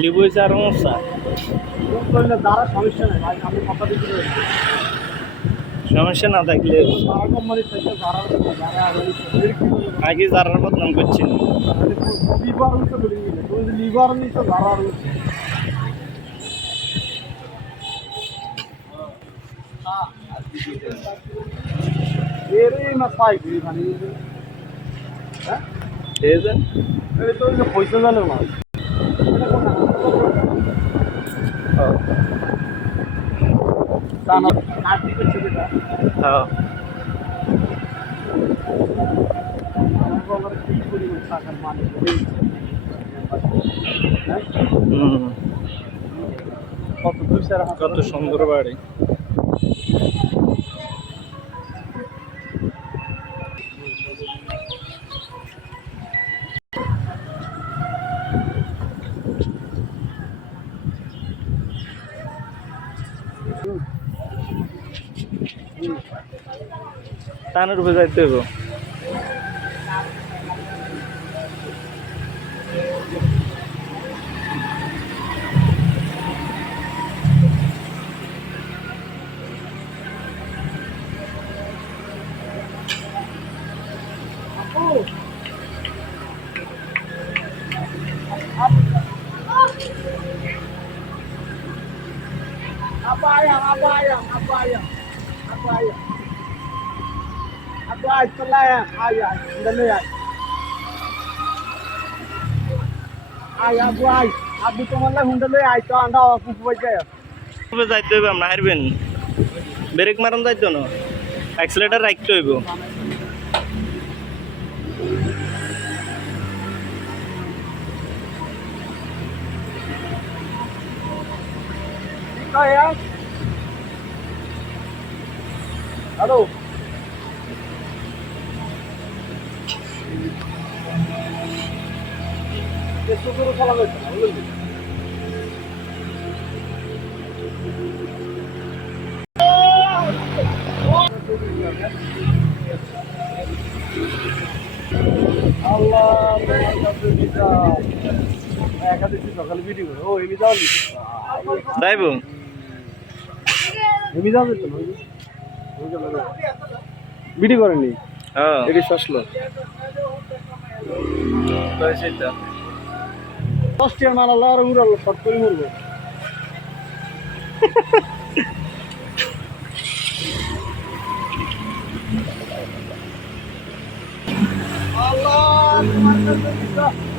লিবু হয়েছে আর মশা দ্বারা সমস্যা নেই ভাই, আমি কথা দিতে সমস্যা না থাকলে যারা কোম্পানির থেকে যারা আগে যারার বদনাম করছেন লিভার হচ্ছে বলি তুমি লিভার নিতে যারা রয়েছে এরে না পাই মানে হ্যাঁ এই যে এই তো পয়সা জানো না টানা আটটি করছে যেটা হ্যাঁ কত সুন্দর বাড়ি টানের উপরে যাইতে হইব Apa ayam, itulah yang ayam, ini ya. Ayam buai, abu tu mana hundalnya ayam tu anda aku buat je. উপরে যাইতে হইব আমরা হারবেন ব্রেক মারন যাইতো না অ্যাক্সিলারেটর রাখতে হইব Ayam. Halo. Itu guru salam itu. Allah, alhamdulillah. Kata si bakal video. Oh, ini jauh ni. যাইব Ini jauh itu. Video করেনি হ্যাঁ এটি আসলো তো সেটা 10 টিয়া মারালো আর উড়ালো শর্ট করে মরবো আল্লাহ তোমার কাছে